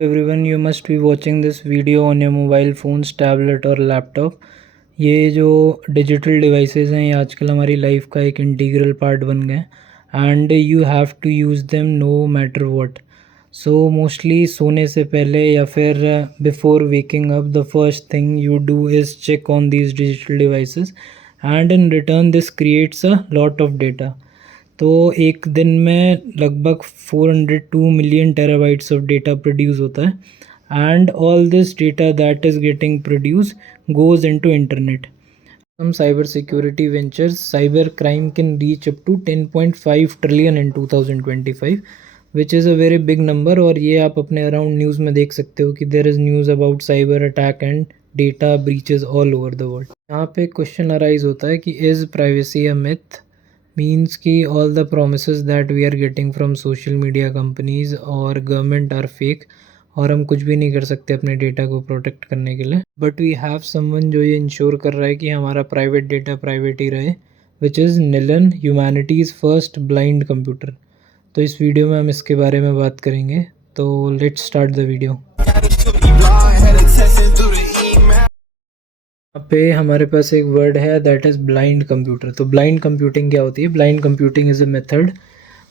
Everyone, you must be watching this video on your mobile phones, tablet और laptop. ये जो digital devices हैं ये आजकल हमारी लाइफ का एक इंटीग्रल पार्ट बन गए and you have to use them no matter what. So mostly सोने से पहले या फिर before waking up the first thing you do is check on these digital devices and in return this creates a lot of data. तो एक दिन में लगभग 402 million terabytes of data produce होता है and all this data that is getting produce goes into internet. Some cyber security ventures, cyber crime can reach up to 10.5 trillion in 2025, which is a very big number। और ये आप अपने around news में देख सकते हो कि there is news about cyber attack and data breaches all over the world. यहाँ पे क्वेश्चन अराइज होता है कि is privacy a myth, means कि all the promises that we are getting from social media companies और government are fake और हम कुछ भी नहीं कर सकते अपने डेटा को प्रोटेक्ट करने के लिए। बट वी हैव समवन जो ये इंश्योर कर रहा है कि हमारा प्राइवेट डेटा प्राइवेट ही रहे, which is Nillion, humanity's first blind computer. तो इस वीडियो में हम इसके बारे में बात करेंगे। तो लेट्स स्टार्ट द वीडियो। यहाँ पे हमारे पास एक वर्ड है दैट इज़ ब्लाइंड कंप्यूटर। तो ब्लाइंड कंप्यूटिंग क्या होती है? Blind computing is a method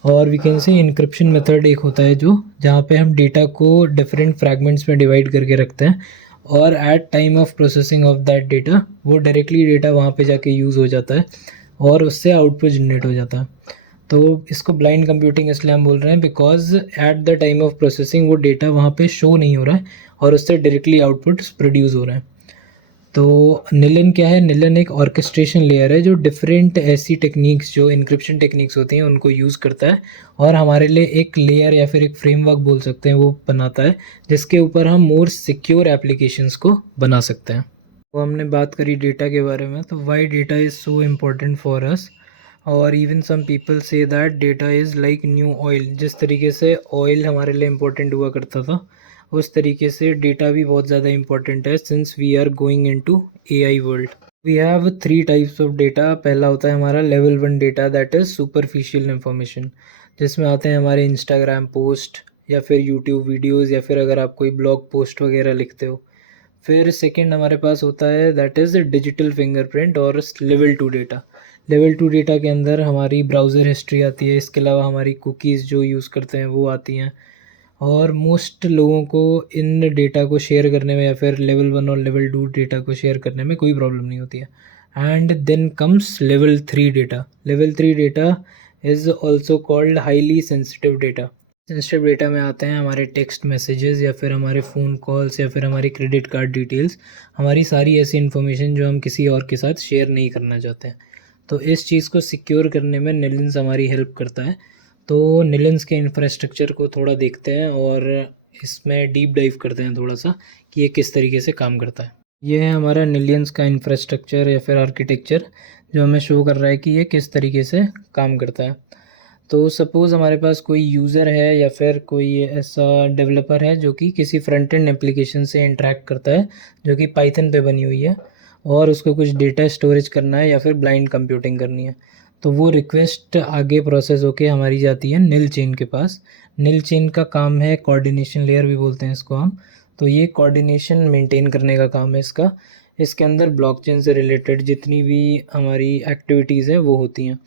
और we can say encryption method एक होता है जो जहाँ पे हम डेटा को डिफरेंट फ्रैगमेंट्स में डिवाइड करके रखते हैं और at time of processing of that data वो डायरेक्टली डेटा वहाँ पे जाके यूज़ हो जाता है और उससे आउटपुट जनरेट हो जाता है। तो इसको ब्लाइंड कंप्यूटिंग इसलिए हम बोल रहे हैं because at the time of processing वो डेटा वहाँ पे शो नहीं हो रहा है और उससे डायरेक्टली आउटपुट प्रोड्यूस हो रहे हैं। तो निलन क्या है? निलन एक ऑर्केस्ट्रेशन लेयर है जो डिफरेंट ऐसी टेक्निक्स जो इंक्रिप्शन टेक्निक्स होती हैं उनको यूज़ करता है और हमारे लिए एक लेयर या फिर एक फ्रेमवर्क बोल सकते हैं वो बनाता है जिसके ऊपर हम मोर सिक्योर एप्लीकेशंस को बना सकते हैं। तो हमने बात करी डेटा के बारे में, तो why data is so important for us. और even some people say that data is like new oil. जिस तरीके से ऑयल हमारे लिए इम्पोर्टेंट हुआ करता था उस तरीके से डेटा भी बहुत ज़्यादा इंपॉर्टेंट है since we are going into AI world. We have 3 types of data. पहला होता है हमारा level 1 data that is superficial information, जिसमें आते हैं हमारे इंस्टाग्राम पोस्ट या फिर यूट्यूब वीडियोज़ या फिर अगर आप कोई ब्लॉग पोस्ट वगैरह लिखते हो। फिर सेकंड हमारे पास होता है दैट इज़ डिजिटल फिंगरप्रिंट और लेवल 2 डेटा। लेवल 2 डेटा के अंदर हमारी ब्राउज़र हिस्ट्री आती है, इसके अलावा हमारी कुकीज़ जो यूज़ करते हैं वो आती हैं और मोस्ट लोगों को इन डेटा को शेयर करने में या फिर लेवल 1 और लेवल 2 डेटा को शेयर करने में कोई प्रॉब्लम नहीं होती है। And then comes level 3 data. Level 3 data is also called highly sensitive data. Sensitive data में आते हैं हमारे टेक्स्ट मैसेजेस या फिर हमारे फ़ोन कॉल्स या फिर हमारी क्रेडिट कार्ड डिटेल्स, हमारी सारी ऐसी इन्फॉर्मेशन जो हम किसी और के साथ शेयर नहीं करना चाहते हैं। तो इस चीज़ को सिक्योर करने में निलिन्स हमारी हेल्प करता है। तो निलिन्स के इंफ्रास्ट्रक्चर को थोड़ा देखते हैं और इसमें डीप डाइव करते हैं थोड़ा सा कि ये किस तरीके से काम करता है। ये है हमारा निलियंस का इंफ्रास्ट्रक्चर या फिर आर्किटेक्चर जो हमें शो कर रहा है कि ये किस तरीके से काम करता है। तो सपोज़ हमारे पास कोई यूज़र है या फिर कोई ऐसा डेवलपर है जो कि किसी फ्रंट एंड एप्लीकेशन से इंटरेक्ट करता है जो कि पाइथन पे बनी हुई है और उसको कुछ डेटा स्टोरेज करना है या फिर ब्लाइंड कंप्यूटिंग करनी है। तो वो रिक्वेस्ट आगे प्रोसेस होके हमारी जाती है निल चेन के पास। निल चेन का काम है कोऑर्डिनेशन लेयर भी बोलते हैं इसको हम। तो ये कोऑर्डिनेशन मेंटेन करने का काम है इसका। इसके अंदर ब्लॉकचेन से रिलेटेड जितनी भी हमारी एक्टिविटीज़ हैं वो होती हैं,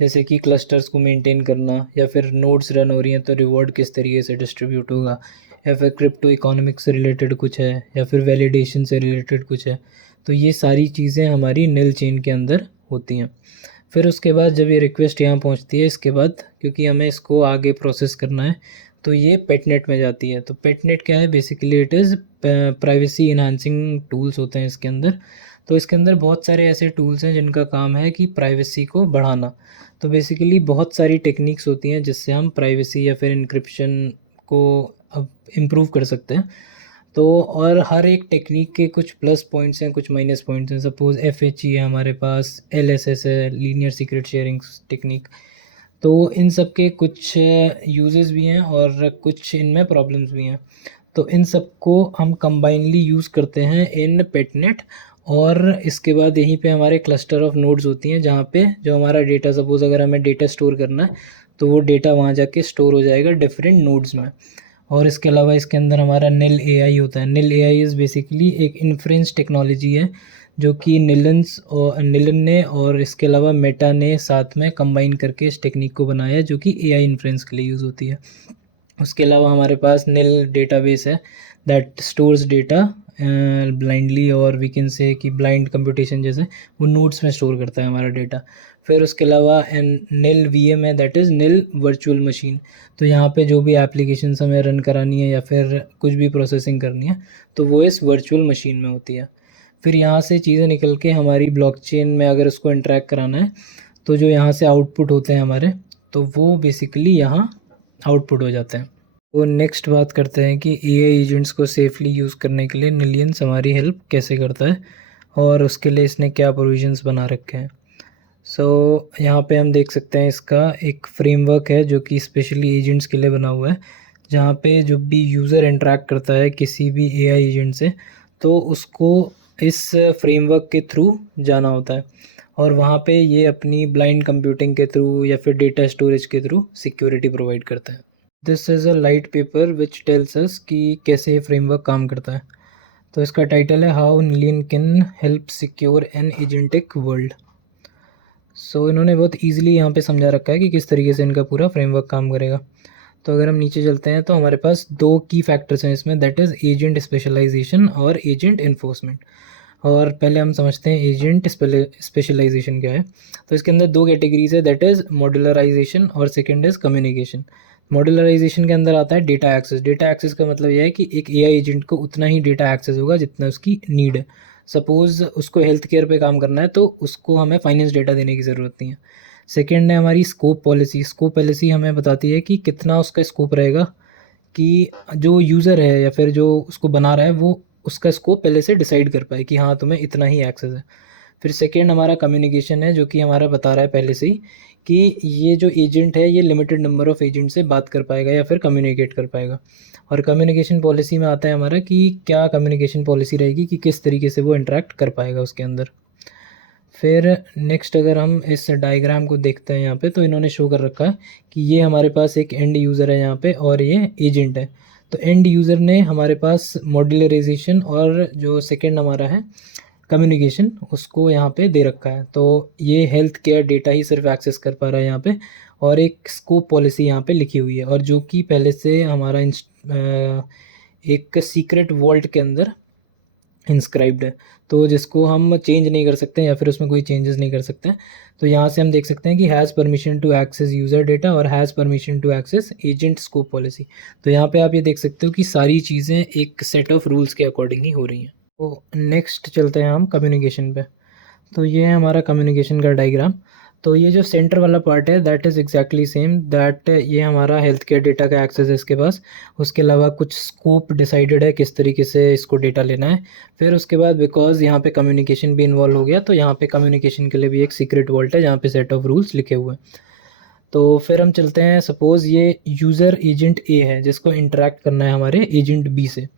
जैसे कि क्लस्टर्स को मेंटेन करना या फिर नोड्स रन हो रही हैं तो रिवॉर्ड किस तरीके से डिस्ट्रीब्यूट होगा, या फिर क्रिप्टो इकोनॉमिक्स से रिलेटेड कुछ है या फिर वैलिडेशन से रिलेटेड कुछ है। तो ये सारी चीज़ें हमारी निल चेन के अंदर होती हैं। फिर उसके बाद जब ये रिक्वेस्ट यहाँ पहुँचती है इसके बाद क्योंकि हमें इसको आगे प्रोसेस करना है तो ये पेटनेट में जाती है। तो पेटनेट क्या है? Basically it is privacy enhancing tools होते हैं इसके अंदर। तो इसके अंदर बहुत सारे ऐसे टूल्स हैं जिनका काम है कि प्राइवेसी को बढ़ाना। तो बेसिकली बहुत सारी टेक्निक्स होती हैं जिससे हम प्राइवेसी या फिर इंक्रिप्शन को अब इम्प्रूव कर सकते हैं। तो और हर एक टेक्निक के कुछ प्लस पॉइंट्स हैं, कुछ माइनस पॉइंट्स हैं। सपोज़ FHE है हमारे पास, LSS है, लीनियर सीक्रेट शेयरिंग टेक्निक। तो इन सब के कुछ यूजेस भी हैं और कुछ इनमें प्रॉब्लम्स भी हैं। तो इन सब को हम कंबाइनली यूज़ करते हैं इन पेटनेट। और इसके बाद यहीं पे हमारे क्लस्टर ऑफ नोड्स होती हैं जहाँ पे जो हमारा डेटा, सपोज़ अगर हमें डेटा स्टोर करना है तो वो डेटा वहाँ जाके स्टोर हो जाएगा डिफरेंट नोड्स में। और इसके अलावा इसके अंदर हमारा निल एआई होता है। निल एआई इज़ बेसिकली एक इन्फ्रेंस टेक्नोलॉजी है जो कि निलन ने और इसके अलावा मेटा ने साथ में कंबाइन करके इस टेक्निक को बनाया है जो कि एआई इन्फ्रेंस के लिए यूज़ होती है। उसके अलावा हमारे पास निल डेटाबेस है दैट स्टोर्स डेटा ब्लाइंडली, और वी कैन से कि ब्लाइंड कंप्यूटेशन जैसे वो नोड्स में स्टोर करता है हमारा डेटा। फिर उसके अलावा निल वीएम है that is nil virtual machine. तो यहाँ पे जो भी एप्लीकेशंस हमें रन करानी है या फिर कुछ भी प्रोसेसिंग करनी है तो वो इस वर्चुअल मशीन में होती है। फिर यहाँ से चीज़ें निकल के हमारी ब्लॉकचेन में अगर उसको इंटरेक्ट कराना है तो जो यहाँ से आउटपुट होते हैं हमारे, तो वो बेसिकली यहाँ आउटपुट हो जाते हैं। तो नेक्स्ट बात करते हैं कि एआई एजेंट्स को सेफली यूज़ करने के लिए निलियंस हमारी हेल्प कैसे करता है और उसके लिए इसने क्या प्रोविजंस बना रखे हैं। यहाँ पे हम देख सकते हैं इसका एक फ्रेमवर्क है जो कि स्पेशली एजेंट्स के लिए बना हुआ है, जहाँ पे जो भी यूज़र इंटरेक्ट करता है किसी भी एआई एजेंट से तो उसको इस फ्रेमवर्क के थ्रू जाना होता है, और वहाँ पे ये अपनी ब्लाइंड कंप्यूटिंग के थ्रू या फिर डेटा स्टोरेज के थ्रू सिक्योरिटी प्रोवाइड करता है। This is a light paper which tells us कि कैसे ये फ्रेमवर्क काम करता है। तो इसका टाइटल है how Nillion can help secure an agentic world. इन्होंने बहुत ईजिली यहाँ पे समझा रखा है कि किस तरीके से इनका पूरा फ्रेमवर्क काम करेगा। तो अगर हम नीचे चलते हैं तो हमारे पास दो की फैक्टर्स हैं इसमें, दैट इज़ एजेंट स्पेशलाइजेशन और एजेंट इन्फोर्समेंट। और पहले हम समझते हैं एजेंट स्पेशलाइजेशन क्या है। तो इसके अंदर दो कैटेगरीज है, दैट इज़ मॉड्यूलराइजेशन और सेकेंड इज़ कम्युनिकेशन। मॉड्यूलराइजेशन के अंदर आता है डेटा एक्सेस। डेटा एक्सेस का मतलब यह है कि एक एआई एजेंट को उतना ही डेटा एक्सेस होगा जितना उसकी नीड है। सपोज़ उसको हेल्थ केयर पे काम करना है तो उसको हमें फाइनेंस डेटा देने की ज़रूरत नहीं है। सेकेंड है हमारी स्कोप पॉलिसी। स्कोप पॉलिसी हमें बताती है कि कितना उसका स्कोप रहेगा, कि जो यूज़र है या फिर जो उसको बना रहा है वो उसका स्कोप पहले से डिसाइड कर पाए कि हाँ तुम्हें इतना ही एक्सेस है। फिर सेकेंड हमारा कम्युनिकेशन है जो कि हमारा बता रहा है पहले से ही कि ये जो एजेंट है ये लिमिटेड नंबर ऑफ़ एजेंट से बात कर पाएगा या फिर कम्युनिकेट कर पाएगा। और कम्युनिकेशन पॉलिसी में आता है हमारा कि क्या कम्युनिकेशन पॉलिसी रहेगी, कि किस तरीके से वो इंटरेक्ट कर पाएगा उसके अंदर। फिर नेक्स्ट अगर हम इस डायग्राम को देखते हैं यहाँ पे तो इन्होंने शो कर रखा है कि ये हमारे पास एक एंड यूज़र है यहाँ पे और ये एजेंट है। तो एंड यूज़र ने हमारे पास मॉड्यूलराइजेशन और जो सेकंड हमारा है कम्युनिकेशन उसको यहाँ पे दे रखा है। तो ये हेल्थ केयर डेटा ही सिर्फ एक्सेस कर पा रहा है यहाँ पे, और एक स्कोप पॉलिसी यहाँ पे लिखी हुई है और जो कि पहले से हमारा एक सीक्रेट वॉल्ट के अंदर इंस्क्राइब्ड है, तो जिसको हम चेंज नहीं कर सकते या फिर उसमें कोई चेंजेस नहीं कर सकते। तो यहाँ से हम देख सकते हैं कि has permission to access user data और has permission to access agent scope policy. तो यहाँ पे आप ये देख सकते हो कि सारी चीज़ें एक सेट ऑफ रूल्स के अकॉर्डिंग ही हो रही हैं। तो नेक्स्ट चलते हैं हम कम्युनिकेशन पे। तो ये है हमारा कम्युनिकेशन का डायग्राम। तो ये जो सेंटर वाला पार्ट है that is exactly same, that ये हमारा हेल्थ केयर डेटा का एक्सेस है इसके पास। उसके अलावा कुछ स्कोप डिसाइडेड है किस तरीके से इसको डेटा लेना है। फिर उसके बाद बिकॉज यहाँ पे कम्युनिकेशन भी इन्वॉल्व हो गया तो यहाँ पे कम्युनिकेशन के लिए भी एक सीक्रेट वॉल्ट है जहाँ पे सेट ऑफ रूल्स लिखे हुए हैं। तो फिर हम चलते हैं, सपोज़ ये यूज़र एजेंट ए है जिसको इंटरेक्ट करना है हमारे एजेंट बी से।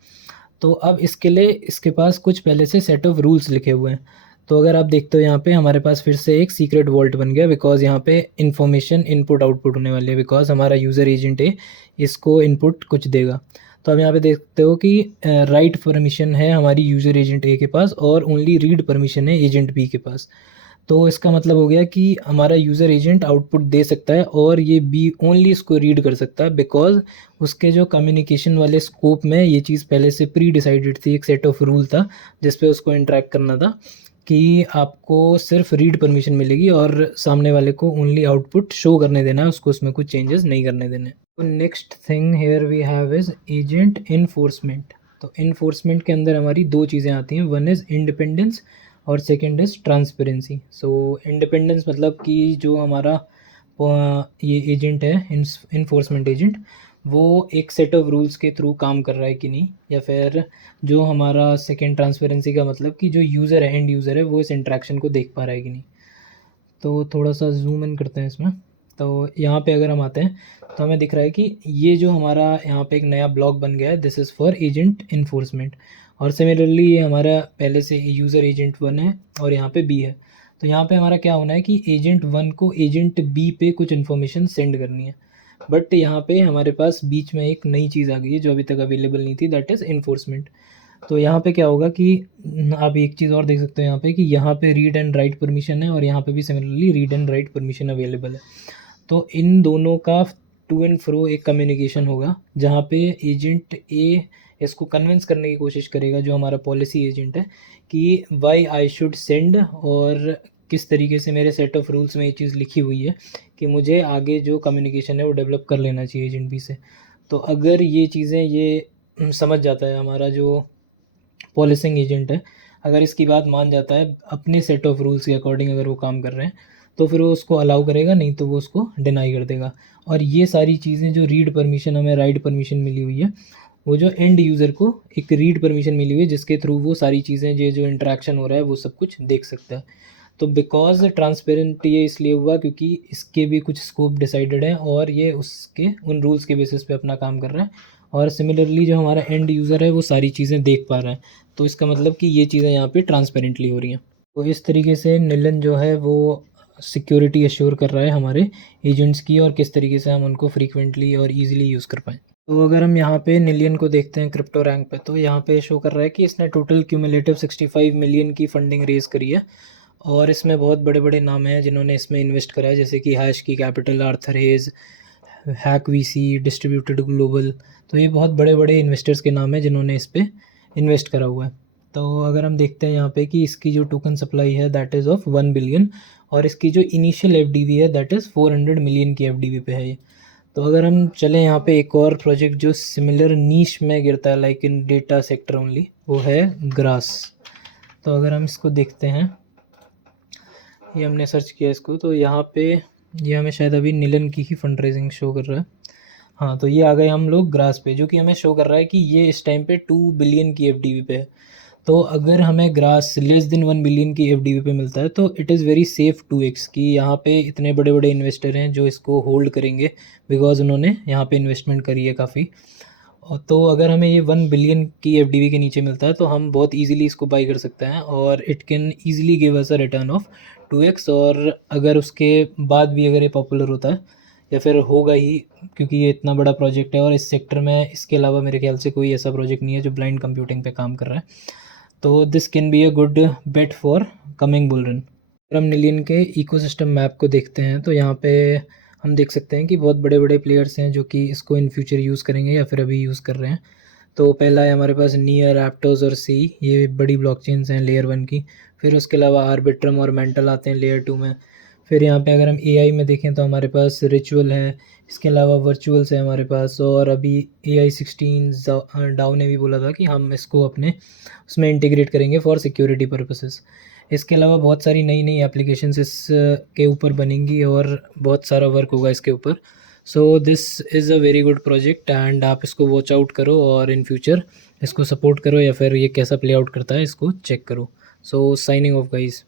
तो अब इसके लिए इसके पास कुछ पहले से सेट ऑफ रूल्स लिखे हुए हैं। तो अगर आप देखते हो यहाँ पे हमारे पास फिर से एक सीक्रेट वॉल्ट बन गया, बिकॉज यहाँ पे इन्फॉर्मेशन इनपुट आउटपुट होने वाली है, बिकॉज हमारा यूज़र एजेंट है इसको इनपुट कुछ देगा। तो अब यहाँ पे देखते हो कि राइट परमिशन है हमारी यूज़र एजेंट ए के पास और ओनली रीड परमिशन है एजेंट बी के पास। तो इसका मतलब हो गया कि हमारा यूज़र एजेंट आउटपुट दे सकता है और ये बी ओनली इसको रीड कर सकता है, बिकॉज उसके जो कम्युनिकेशन वाले स्कोप में ये चीज़ पहले से प्री डिसाइडेड थी, एक सेट ऑफ रूल था जिस पे उसको इंटरेक्ट करना था कि आपको सिर्फ रीड परमिशन मिलेगी और सामने वाले को ओनली आउटपुट शो करने देना है, उसको उसमें कुछ चेंजेस नहीं करने देने। तो next thing here we have is agent enforcement. तो इन्फोर्समेंट के अंदर हमारी दो चीज़ें आती हैं, वन इज़ इंडिपेंडेंस और सेकेंड इज़ ट्रांसपेरेंसी। इंडिपेंडेंस मतलब कि जो हमारा ये एजेंट है इन्फोर्समेंट एजेंट वो एक सेट ऑफ रूल्स के थ्रू काम कर रहा है कि नहीं, या फिर जो हमारा सेकेंड ट्रांसपेरेंसी का मतलब कि जो यूज़र है एंड यूज़र है वो इस इंट्रैक्शन को देख पा रहा है कि नहीं। तो थोड़ा सा जूम इन करते हैं इसमें। तो यहाँ पे अगर हम आते हैं तो हमें दिख रहा है कि ये जो हमारा यहाँ पे एक नया ब्लॉक बन गया है, this is for agent enforcement. और सिमिलरली ये हमारा पहले से यूज़र एजेंट 1 है और यहाँ पे बी है। तो यहाँ पे हमारा क्या होना है कि एजेंट 1 को एजेंट बी पे कुछ इन्फॉर्मेशन सेंड करनी है, बट यहाँ पे हमारे पास बीच में एक नई चीज़ आ गई है जो अभी तक अवेलेबल नहीं थी, दैट इज़ इन्फोर्समेंट। तो यहाँ पे क्या होगा कि आप एक चीज़ और देख सकते हो यहाँ पे कि यहाँ पे रीड एंड राइट परमिशन है और यहाँ पे भी similarly read and write permission available है। तो इन दोनों का टू एंड फ्रो एक कम्युनिकेशन होगा जहाँ पे एजेंट ए इसको कन्विंस करने की कोशिश करेगा, जो हमारा पॉलिसी एजेंट है, कि वाई आई शुड सेंड, और किस तरीके से मेरे सेट ऑफ रूल्स में ये चीज़ लिखी हुई है कि मुझे आगे जो कम्युनिकेशन है वो डेवलप कर लेना चाहिए एजेंट बी से। तो अगर ये चीज़ें ये समझ जाता है हमारा जो पॉलिसिंग एजेंट है, अगर इसकी बात मान जाता है अपने सेट ऑफ रूल्स के अकॉर्डिंग अगर वो काम कर रहे हैं, तो फिर वो उसको अलाउ करेगा, नहीं तो वो उसको डिनाई कर देगा। और ये सारी चीज़ें जो रीड परमिशन, हमें राइट परमिशन मिली हुई है, वो जो एंड यूज़र को एक रीड परमिशन मिली हुई है जिसके थ्रू वो सारी चीज़ें ये जो इंटरेक्शन हो रहा है वो सब कुछ देख सकता है। तो बिकॉज ट्रांसपेरेंट ये इसलिए हुआ क्योंकि इसके भी कुछ स्कोप डिसाइडेड है और ये उसके उन रूल्स के बेसिस पे अपना काम कर रहा है, और सिमिलरली जो हमारा एंड यूज़र है वो सारी चीज़ें देख पा रहा है। तो इसका मतलब कि ये चीज़ें यहाँ पे ट्रांसपेरेंटली हो रही हैं। तो इस तरीके से निलन जो है वो सिक्योरिटी एश्योर कर रहा है हमारे एजेंट्स की, और किस तरीके से हम उनको फ्रीक्वेंटली और ईजिली यूज़ कर पाएँ। तो अगर हम यहाँ पे निलियन को देखते हैं क्रिप्टो रैंक पे, तो यहाँ पे शो कर रहा है कि इसने टोटल क्यूमुलेटिव 65 मिलियन की फंडिंग रेज़ करी है, और इसमें बहुत बड़े बड़े नाम हैं जिन्होंने इसमें इन्वेस्ट करा है, जैसे कि हैश की capital, Arthur hedge, hack VC, distributed global. तो ये बहुत बड़े बड़े इन्वेस्टर्स के नाम हैं जिन्होंने इस पे इन्वेस्ट करा हुआ है। तो अगर हम देखते हैं यहाँ पे कि इसकी जो टोकन सप्लाई है दैट इज़ ऑफ 1 बिलियन, और इसकी जो इनिशियल एफडीवी है दैट इज़ 400 मिलियन की एफडीवी पे है ये। तो अगर हम चलें यहाँ पे एक और प्रोजेक्ट जो सिमिलर नीश में गिरता है like in data sector only, वो है ग्रास। तो अगर हम इसको देखते हैं, ये हमने सर्च किया इसको, तो यहाँ पे ये हमें शायद अभी निलन की ही फंड रेजिंग शो कर रहा है। हाँ, तो ये आ गए हम लोग ग्रास पे, जो कि हमें शो कर रहा है कि ये इस टाइम पे 2 बिलियन की एफडीवी पे है। तो अगर हमें ग्रास लेस देन 1 बिलियन की एफडीवी पे मिलता है तो it is very safe 2x, कि यहाँ पे इतने बड़े बड़े इन्वेस्टर हैं जो इसको होल्ड करेंगे बिकॉज उन्होंने यहाँ पे इन्वेस्टमेंट करी है काफ़ी। और तो अगर हमें ये 1 बिलियन की एफडीवी के नीचे मिलता है तो हम बहुत इजीली इसको बाई कर सकते हैं, और it can easily give us a return of 2x। और अगर उसके बाद भी अगर ये पॉपुलर होता है, या फिर होगा ही, क्योंकि ये इतना बड़ा प्रोजेक्ट है और इस सेक्टर में इसके अलावा मेरे ख्याल से कोई ऐसा प्रोजेक्ट नहीं है जो ब्लाइंड कंप्यूटिंग पे काम कर रहा है, तो this can be a good bet for coming bull run. अगर हम निलियन के इकोसिस्टम मैप को देखते हैं तो यहाँ पे हम देख सकते हैं कि बहुत बड़े बड़े प्लेयर्स हैं जो कि इसको इन फ्यूचर यूज़ करेंगे या फिर अभी यूज़ कर रहे हैं। तो पहला है हमारे पास नियर, एप्टोस और सी, ये बड़ी ब्लॉकचेन्स हैं लेयर 1 की। फिर उसके अलावा आर्बिट्रम और मेंटल आते हैं लेयर 2 में। फिर यहाँ पे अगर हम एआई में देखें तो हमारे पास रिचुअल है, इसके अलावा वर्चुअल्स है हमारे पास, और अभी AI-16 डाउ ने भी बोला था कि हम इसको अपने उसमें इंटीग्रेट करेंगे फॉर सिक्योरिटी पर्पसेस। इसके अलावा बहुत सारी नई नई एप्लीकेशंस इस के ऊपर बनेंगी और बहुत सारा वर्क होगा इसके ऊपर। So this is a very good project and आप इसको वॉच आउट करो और इन फ्यूचर इसको सपोर्ट करो, या फिर ये कैसा प्ले आउट करता है इसको चेक करो। सो साइनिंग ऑफ गाइज़।